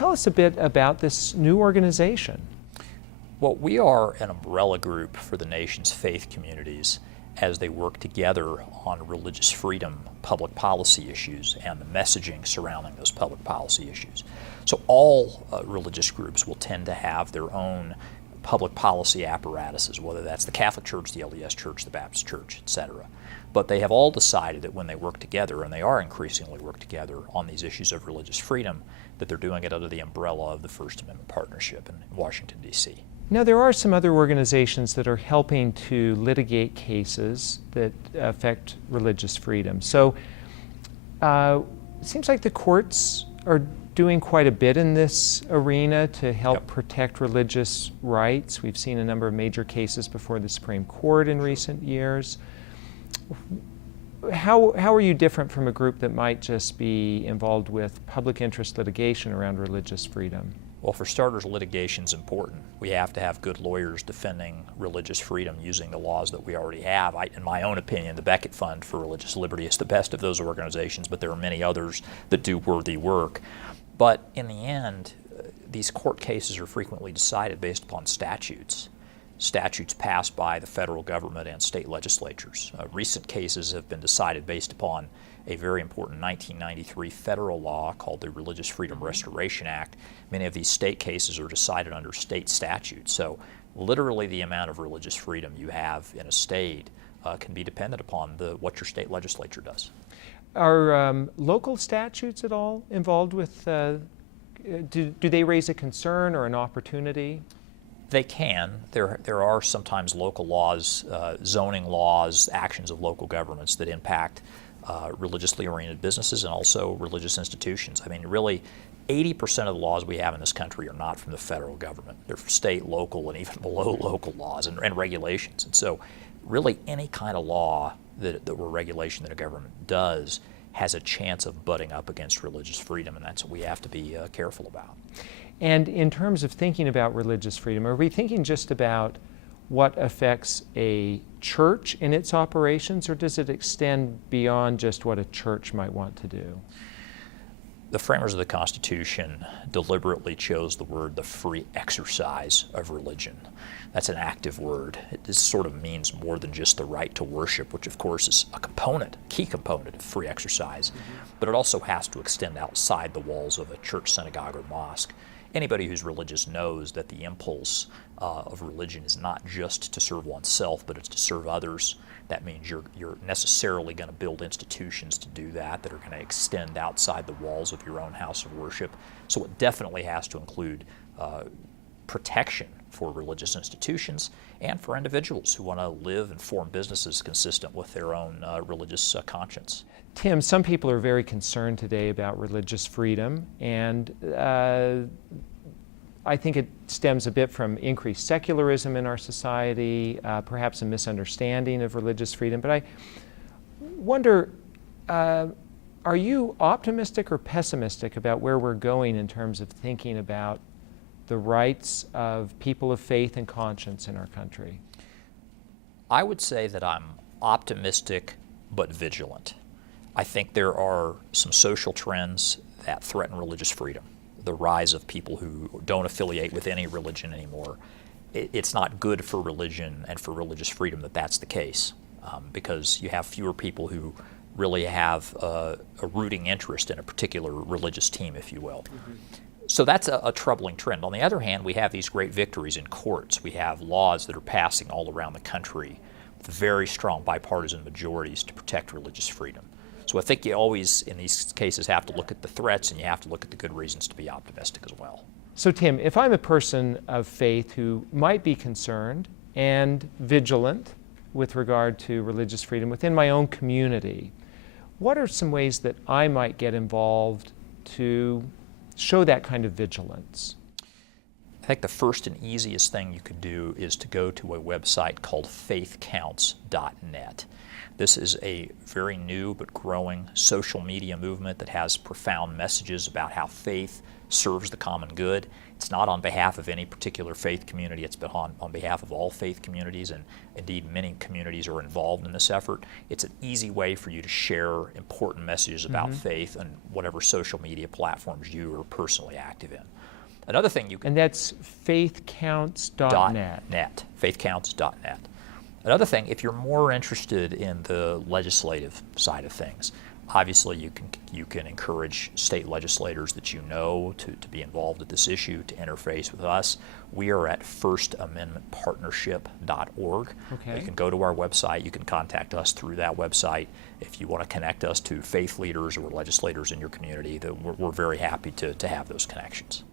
Tell us a bit about this new organization. Well, we are an umbrella group for the nation's faith communities as they work together on religious freedom public policy issues and the messaging surrounding those public policy issues. So all religious groups will tend to have their own public policy apparatuses, whether that's the Catholic Church, the LDS Church, the Baptist Church, etc. But they have all decided that when they work together, and they are increasingly work together on these issues of religious freedom, that they're doing it under the umbrella of the First Amendment Partnership in Washington, D.C. Now, there are some other organizations that are helping to litigate cases that affect religious freedom. So it seems like the courts are doing quite a bit in this arena to help protect religious rights. We've seen a number of major cases before the Supreme Court in recent years. How are you different from a group that might just be involved with public interest litigation around religious freedom? Well, for starters, litigation's important. We have to have good lawyers defending religious freedom using the laws that we already have. In my own opinion, the Becket Fund for Religious Liberty is the best of those organizations, but there are many others that do worthy work. But in the end, these court cases are frequently decided based upon statutes passed by the federal government and state legislatures. Recent cases have been decided based upon a very important 1993 federal law called the Religious Freedom Restoration Act. Many of these state cases are decided under state statutes. So literally the amount of religious freedom you have in a state can be dependent upon what your state legislature does. Are local statutes at all involved with, do they raise a concern or an opportunity? They can. There are sometimes local laws, zoning laws, actions of local governments that impact religiously oriented businesses and also religious institutions. I mean, really, 80% of the laws we have in this country are not from the federal government. They're from state, local, and even below local laws and regulations. And so really any kind of law or regulation that a government does has a chance of butting up against religious freedom, and that's what we have to be careful about. And in terms of thinking about religious freedom, are we thinking just about what affects a church in its operations, or does it extend beyond just what a church might want to do? The framers of the Constitution deliberately chose the word the free exercise of religion. That's an active word. It sort of means more than just the right to worship, which of course is a key component of free exercise, but it also has to extend outside the walls of a church, synagogue, or mosque. Anybody who's religious knows that the impulse of religion is not just to serve oneself, but it's to serve others. That means you're necessarily going to build institutions to do that are going to extend outside the walls of your own house of worship. So it definitely has to include protection for religious institutions and for individuals who want to live and form businesses consistent with their own religious conscience. Tim, some people are very concerned today about religious freedom, and I think it stems a bit from increased secularism in our society, perhaps a misunderstanding of religious freedom. But I wonder, are you optimistic or pessimistic about where we're going in terms of thinking about the rights of people of faith and conscience in our country? I would say that I'm optimistic but vigilant. I think there are some social trends that threaten religious freedom. The rise of people who don't affiliate with any religion anymore. It's not good for religion and for religious freedom that that's the case, because you have fewer people who really have a rooting interest in a particular religious team, if you will. Mm-hmm. So that's a troubling trend. On the other hand, we have these great victories in courts. We have laws that are passing all around the country with very strong bipartisan majorities to protect religious freedom. So I think you always, in these cases, have to look at the threats and you have to look at the good reasons to be optimistic as well. So Tim, if I'm a person of faith who might be concerned and vigilant with regard to religious freedom within my own community, what are some ways that I might get involved to show that kind of vigilance? think the first and easiest thing you could do is to go to a website called faithcounts.net. This is a very new but growing social media movement that has profound messages about how faith serves the common good. It's not on behalf of any particular faith community. It's been on behalf of all faith communities, and indeed many communities are involved in this effort. It's an easy way for you to share important messages about faith on whatever social media platforms you are personally active in. Another thing you can... And that's faithcounts.net. .net, faithcounts.net. Another thing, if you're more interested in the legislative side of things, obviously you can encourage state legislators that you know to be involved with this issue, to interface with us. We are at firstamendmentpartnership.org. Okay. You can go to our website. You can contact us through that website. If you want to connect us to faith leaders or legislators in your community, we're very happy to have those connections.